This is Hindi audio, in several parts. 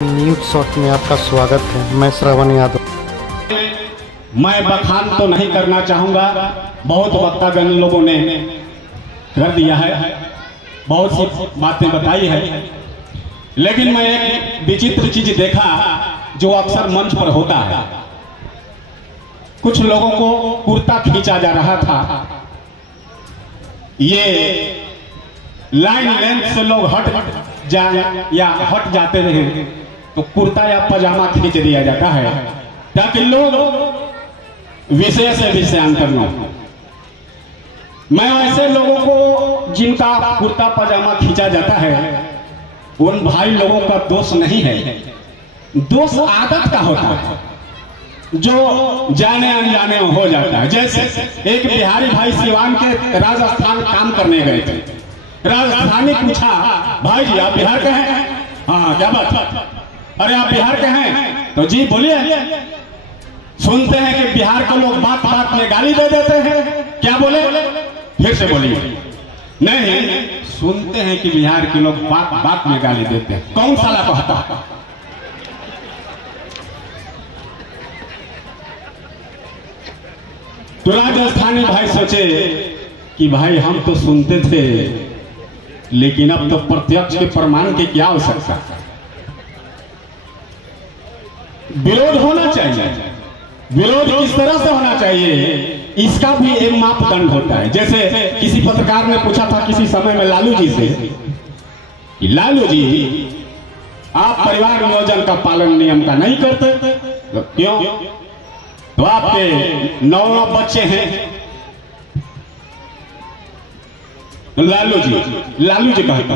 न्यूज़ शॉट में आपका स्वागत है। मैं श्रवण यादव। मैं बखान तो नहीं करना चाहूँगा, बहुत वक्तागण लोगों ने कर दिया है, बहुत सी बातें बताई है, लेकिन मैं एक विचित्र चीज देखा जो अक्सर मंच पर होता है। कुछ लोगों को कुर्ता खींचा जा रहा था, ये लाइन लेंथ से लोग हट जाए या हट जाते रहे तो कुर्ता या पजामा खींच दिया जाता है ताकि लोग विषय से विषयांतर न हो। मैं ऐसे लोगों को जिनका कुर्ता पजामा खींचा जाता है उन भाई लोगों का दोष नहीं है, दोष आदत का होता है जो जाने अनजाने में हो जाता है। जैसे एक बिहारी भाई सिवान के राजस्थान काम करने गए थे, राजस्थानी पूछा, भाई जी आप बिहार के हैं? हाँ क्या बात? अरे आप बिहार के हैं? तो जी बोलिए। सुनते हैं कि बिहार के लोग बात बात में गाली दे देते हैं, क्या बोले? फिर से बोलिए। नहीं, सुनते हैं कि बिहार के लोग बात बात में गाली देते हैं। कौन साला कहता? तो राजस्थानी भाई सोचे कि भाई हम तो सुनते थे लेकिन अब तो प्रत्यक्ष के प्रमाण की क्या आवश्यकता। विरोध होना चाहिए, विरोध किस तरह से होना चाहिए इसका भी एक मापदंड होता है। जैसे किसी पत्रकार ने पूछा था किसी समय में लालू जी से कि लालू जी आप परिवार नियोजन का पालन नियम का नहीं करते, तो क्यों? तो आपके 9 बच्चे हैं। लालू जी कहता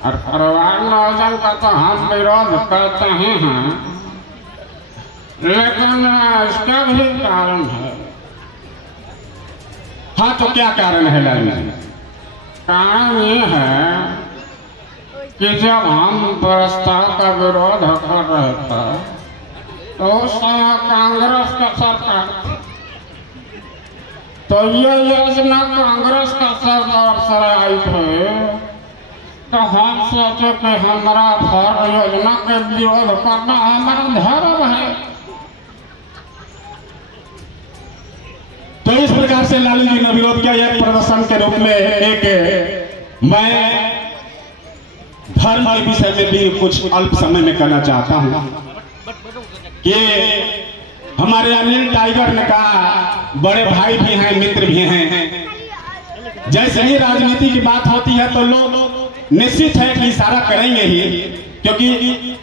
और परिवार नियोजन का तो हम विरोध करते ही हैं, लेकिन इसका भी कारण है। हाँ तो क्या कारण है लालू जी? कारण ये है कि जब हम प्रस्ताव का विरोध कर रहे थे तो उस समय कांग्रेस का सरकार, तो ये योजना कांग्रेस का सरकार से आई थी, तो हम सोचे कि हमारा योजना के विरोध करना हमारा धर्म है। तो इस प्रकार से लालू जी ने विरोध किया। एक प्रदर्शन के रूप में एक मैं धर्म के विषय में भी कुछ अल्प समय में कहना चाहता हूं कि हमारे अनिल टाइगर ने कहा बड़े भाई भी हैं मित्र भी हैं, जैसे ही राजनीति की बात होती है तो लोग निश्चित है कि इशारा करेंगे ही, क्योंकि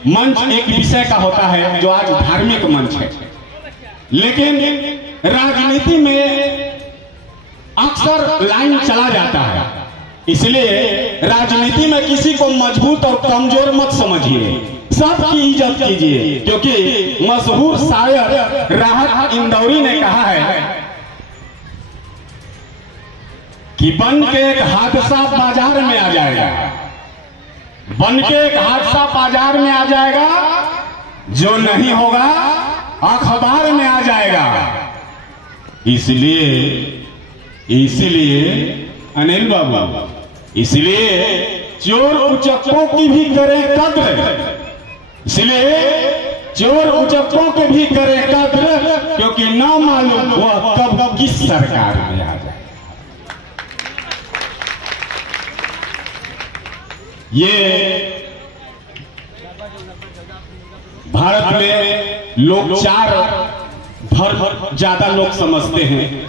मंच एक विषय का होता है जो आज धार्मिक मंच है। लेकिन राजनीति में अक्सर लाइन चला जाता है, इसलिए राजनीति में किसी को मजबूत और कमजोर मत समझिए, सबकी इज्जत कीजिए। क्योंकि मशहूर शायर राहत इंदौरी ने कहा है कि बन के एक हादसा बाजार में आ जाएगा, बन के एक हादसा बाजार में आ जाएगा, जो नहीं होगा अखबार में आ जाएगा। इसलिए अनिल बाबू, इसलिए चोर उचक्कों की भी करें कद्र, इसलिए चोर उचक्कों के भी करें कद्र, क्योंकि ना मालूम वह कब किस सरकार में आ जाए। ये भारत में लोग 4 धर्म ज्यादा लोग समझते हैं,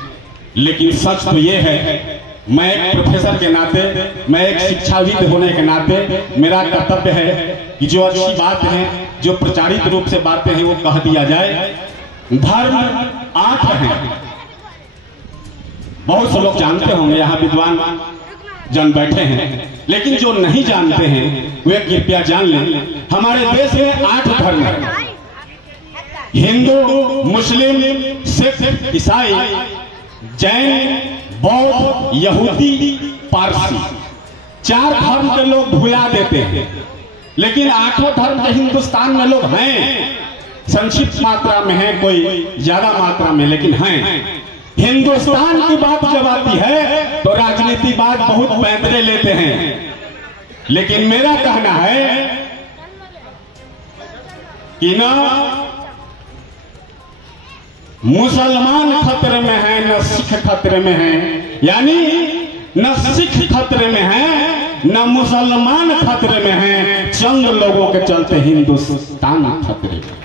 लेकिन सच तो ये है, मैं एक प्रोफेसर के नाते, मैं एक शिक्षाविद होने के नाते मेरा कर्तव्य है कि जो अच्छी बात है, जो प्रचारित रूप से बातें हैं वो कह दिया जाए। धर्म 8 हैं, बहुत से लोग जानते होंगे, यहाँ विद्वान जन बैठे हैं, लेकिन जो नहीं जानते हैं वे कृपया जान लें। हमारे देश में 8 धर्म हैं, हिंदू, मुस्लिम, सिख, ईसाई, जैन, बौद्ध, यहूदी, पारसी। 4 धर्म के लोग भुला देते हैं, लेकिन 8वां धर्म के हिंदुस्तान में लोग हैं, संक्षिप्त मात्रा में है, कोई ज्यादा मात्रा में, लेकिन हैं। हिंदुस्तान की बात जब आती है तो राजनीति बात बहुत पैंतरे लेते हैं। लेकिन मेरा कहना है कि ना मुसलमान खतरे में है न सिख खतरे में है, यानी न सिख खतरे में है न मुसलमान खतरे में है, चंद लोगों के चलते हिंदुस्तान खतरे में।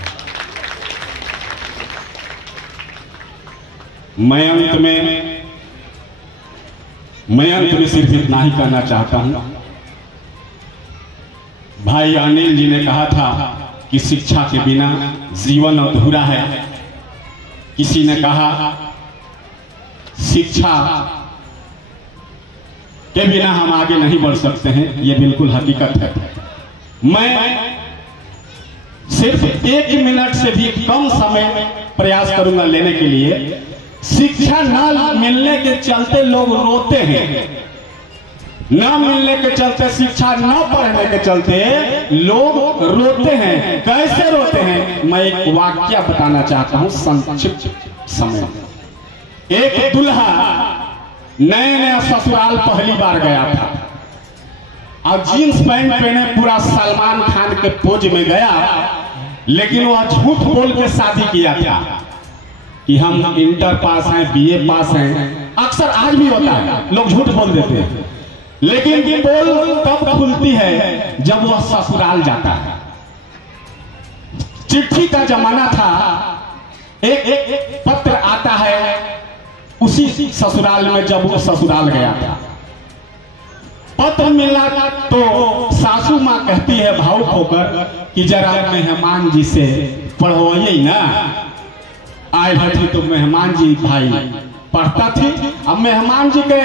मैं अंत में सिर्फ इतना ही कहना चाहता हूं। भाई अनिल जी ने कहा था कि शिक्षा के बिना जीवन अधूरा है। किसी ने कहा शिक्षा के बिना हम आगे नहीं बढ़ सकते हैं। यह बिल्कुल हकीकत है। मैं सिर्फ 1 मिनट से भी कम समय प्रयास करूंगा लेने के लिए। शिक्षा न मिलने के चलते लोग रोते हैं, न मिलने के चलते, शिक्षा न पढ़ने के चलते लोग रोते हैं। कैसे रोते हैं, मैं एक वाक्य बताना चाहता हूं संक्षिप्त समय। एक दूल्हा नया ससुराल पहली बार गया था और जींस पैंट पहने पूरा सलमान खान के पोज में गया, लेकिन वह झूठ बोल के शादी किया था कि हम इंटर पास हैं, बीए पास हैं। अक्सर आज भी होता है, लोग झूठ बोल देते हैं, लेकिन पोल तब खुलती है जब वह ससुराल जाता है। चिट्ठी का जमाना था, एक पत्र आता है उसी ससुराल में जब वो ससुराल गया था। पत्र मिला तो सासू माँ कहती है भावुक होकर कि जरा मेहमान जी से पढ़वाइए ना। आए थी तो मेहमान जी भाई पढ़ता थी। अब मेहमान जी के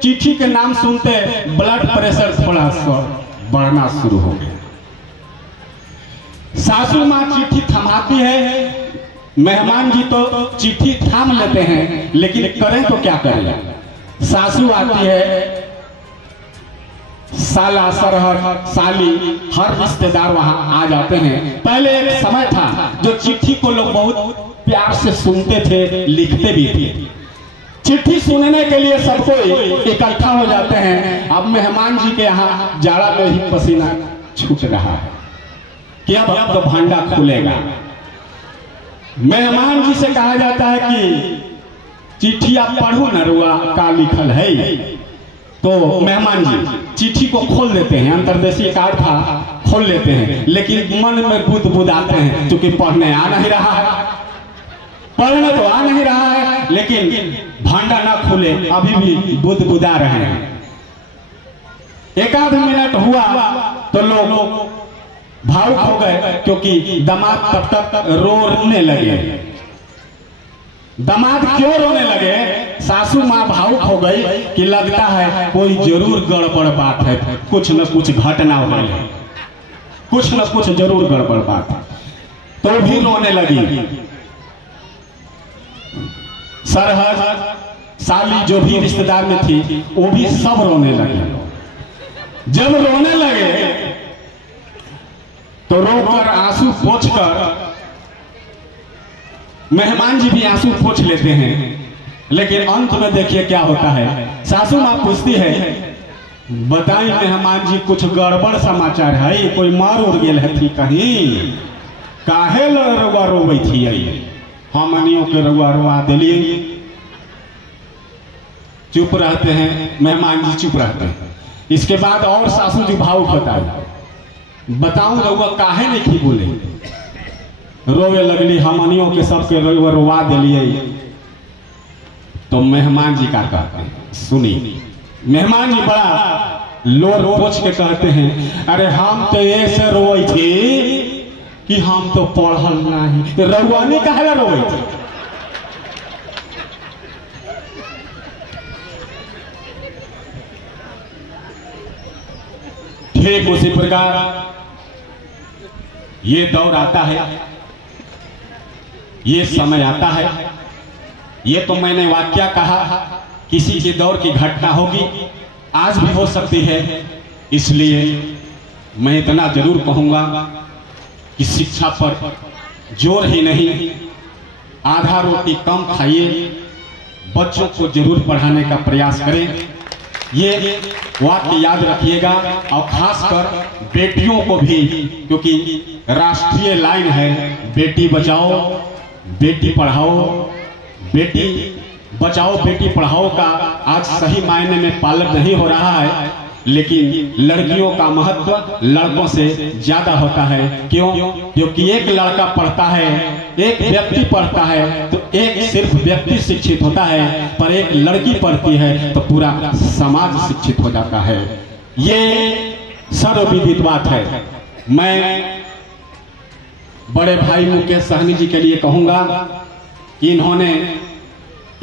चिट्ठी के नाम सुनते ब्लड प्रेशर थोड़ा सा बढ़ना शुरू हो गया। सासू माँ चिट्ठी थमाती है, मेहमान जी तो चिट्ठी थाम लेते हैं, लेकिन करें तो क्या करें। सासू आती है, साला सरहर साली हर रिश्तेदार वहां आ जाते हैं। पहले एक समय था जो चिट्ठी को लोग बहुत प्यार से सुनते थे, लिखते भी थे। चिट्ठी सुनने के लिए सबको इकट्ठा हो जाते हैं। अब मेहमान जी के यहाँ जाड़ा में ही पसीना छूट रहा है कि अब तो भांडा खुलेगा। मेहमान जी से कहा जाता है कि चिट्ठी आप पढ़ो न रुआ का लिखल है। तो मेहमान जी चिट्ठी को खोल देते हैं, अंतर्देशीय कार्ड था, खोल लेते हैं, लेकिन मन में बुदबुदाते हैं क्योंकि पढ़ने आ नहीं रहा है, पढ़ने तो आ नहीं रहा है, लेकिन भांडा ना खुले अभी भी बुदबुदा रहे हैं। एक आध मिनट हुआ तो लोग भावुक हो गए क्योंकि दामाद तब तक रोने लगे। दामाद क्यों रोने लगे? सासू माँ भावुक हो गई कि लगता है कोई जरूर गड़बड़ बात है, कुछ न कुछ घटना हो गई है, कुछ न कुछ जरूर गड़बड़ बात है। तो भी रोने लगी। सरहद साली जो भी रिश्तेदार में थी वो भी सब रोने लगे। जब रोने लगे तो रोकर आंसू पोंछकर मेहमान जी भी आंसू पोंछ लेते हैं, लेकिन अंत में देखिए क्या होता है। सासू माँ पूछती है बताइए मेहमान जी कुछ गड़बड़ समाचार है, कोई मार उड़ गेल है थी कहीं, काहे रउआ रोवे थी? हमनियों के रउआ रोवा दिलिए। चुप रहते हैं मेहमान जी, चुप रहते हैं। इसके बाद और सासू जी भावुक बताऊं रउआ काहे नहीं थी बोले? रोवे लगली, हमनियों के सबके रउआ रोवा दिलिए। तो मेहमान जी का कहते हैं, सुनी। मेहमान जी बड़ा लोर पोछ के कहते हैं अरे हम तो ऐसे रोई थी कि हम तो पढ़ल नहीं। रउआ नहीं कहे रोई थी? ठीक उसी प्रकार ये दौर आता है, ये समय आता है। ये तो मैंने वाक्य कहा, किसी के दौर की घटना होगी, आज भी हो सकती है। इसलिए मैं इतना जरूर कहूंगा कि शिक्षा पर जोर ही नहीं, आधा रोटी कम खाइए, बच्चों को जरूर पढ़ाने का प्रयास करें। ये वाक्य याद रखिएगा, और खासकर बेटियों को भी, क्योंकि राष्ट्रीय लाइन है बेटी बचाओ बेटी पढ़ाओ, बेटी बचाओ बेटी पढ़ाओ का आज सही मायने में पालन नहीं हो रहा है, लेकिन लड़कियों का महत्व लड़कों से ज्यादा होता है। क्यों? क्योंकि एक लड़का पढ़ता है, एक व्यक्ति पढ़ता है तो एक सिर्फ व्यक्ति शिक्षित होता है, पर एक लड़की पढ़ती है तो पूरा समाज शिक्षित हो जाता है। ये सर्वविदित बात है। मैं बड़े भाई मुकेश सहनी जी के लिए कहूंगा कि इन्होंने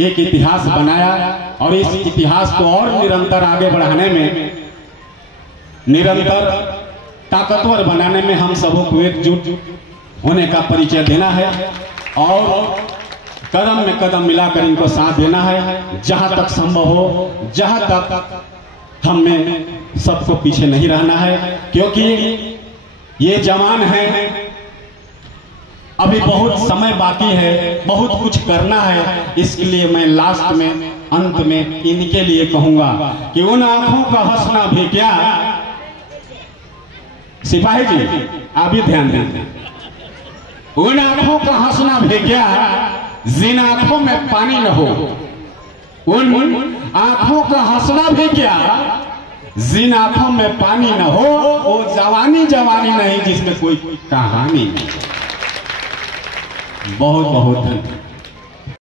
एक इतिहास बनाया, और इस इतिहास को और निरंतर आगे बढ़ाने में, निरंतर ताकतवर बनाने में हम सबों को एकजुट होने का परिचय देना है, और कदम में कदम मिलाकर इनको साथ देना है। जहां तक संभव हो, जहां तक हमें सबको पीछे नहीं रहना है, क्योंकि ये जवान है, अभी बहुत समय बाकी है, बहुत कुछ करना है। इसके लिए मैं लास्ट में, अंत में इनके लिए कहूंगा कि उन आंखों का हंसना भी क्या, सिपाही जी आप भी ध्यान दें, उन आंखों का हंसना भी क्या जिन आंखों में पानी न हो, उन आंखों का हंसना भी क्या जिन आंखों में पानी न हो, वो जवानी जवानी नहीं जिसमें कोई कहानी नहीं। बहुत बहुत धन्यवाद।